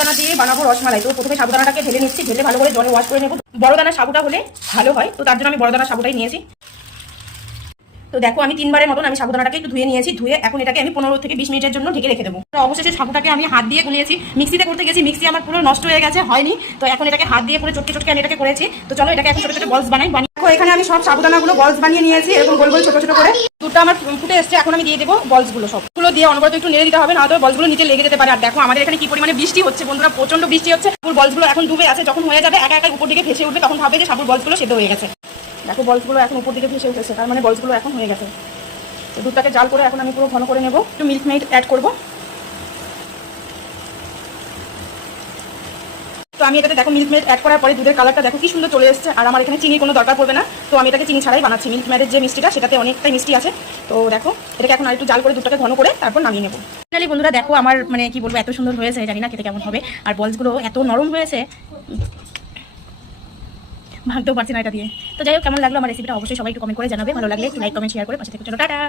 সাবুদানা দিয়ে বানাবো রসমালাই। তো প্রথমে সাবুদানাটাকে ঢেলে নিচ্ছি, ঢেলে ভালো করে জলে ওয়াশ করে নেবো। বড় দানা সাবুটা হলে ভালো হয়, তো তার জন্য আমি বড় দানা সাবুটাই নিয়েছি। তো দেখো আমি 3 বারের মতন আমি সাবুদানাটাকে একটু ধুয়ে নিয়েছি। ধুয়ে এখন এটাকে আমি 15 থেকে 20 মিনিটের জন্য ঢেকে রেখে দেবো। তো অবশেষে সাবুটাকে আমি হাত দিয়ে গুলিয়েছি। মিক্সিতে করতে গেছি, মিক্সি আমার পুরো নষ্ট হয়ে গেছে, হয়নি। তো এখন এটাকে হাত দিয়ে পুরো চটকে চটকে আমি এটাকে করেছি। তো চলো এটাকে এখন ছোট ছোট বলস বানাই। দেখো এখানে আমি সব সাবুদানাগুলো বলস বানিয়ে নিয়েছি, এরকম গোল গোল ছোট ছোট করে। দুধটা আমার ফুটে এসছে, এখন আমি দিয়ে দেবো বলসগুলো। সবগুলো দিয়ে অনবরত একটু নেড়ে দিতে হবে, না তো বলসগুলো নিচে লেগে যেতে পারে। আর দেখো আমাদের এখানে কি পরিমাণে বৃষ্টি হচ্ছে বন্ধুরা, প্রচন্ড বৃষ্টি হচ্ছে। সাবুর বলসগুলো এখন ডুবে আছে, যখন হয়ে যাবে একা একা উপর দিকে ভেসে উঠবে, তখন ভাবে যে সাবুর বলসগুলো সেদ্ধ হয়ে গেছে। দেখো বলসগুলো এখন উপর দিকে ভেসে উঠেছে, তার মানে বলসগুলো এখন হয়ে গেছে। তো দুধটাকে জাল করে এখন আমি পুরো ঘন করে নেব। একটু মিল্ক মেড অ্যাড করব। তো আমি এটাতে দেখো মিল্ক মেড অ্যাড করার পরে দুধের কালারটা দেখো কি সুন্দর চলে এসেছে। আর আমার এখানে চিনির কোনো দরকার পড়বে না, তো আমি এটাকে চিনি ছাড়াই বানাচ্ছি। মিল্ক মেডের যে মিষ্টিটা সেটাতে অনেকটাই মিষ্টি আছে। তো দেখো এটাকে এখন আরেকটু জাল করে দুধটাকে ঘন করে তারপর নামিয়ে নেবো। ফাইনালি বন্ধুরা দেখো আমার মানে কি বলবো, এত সুন্দর হয়েছে, জানি না খেতে কেমন হবে। আর বলসগুলো এত নরম হয়েছে, ভাবতেও পারছি না এটা দিয়ে। তো যাই হোক, কেমন লাগলো আমার রেসিপিটা অবশ্যই সবাই একটু কমেন্ট করে জানাবে। ভালো লাগলে একটু লাইক কমেন্ট শেয়ার করে পাশে থেকে চলো টাটা।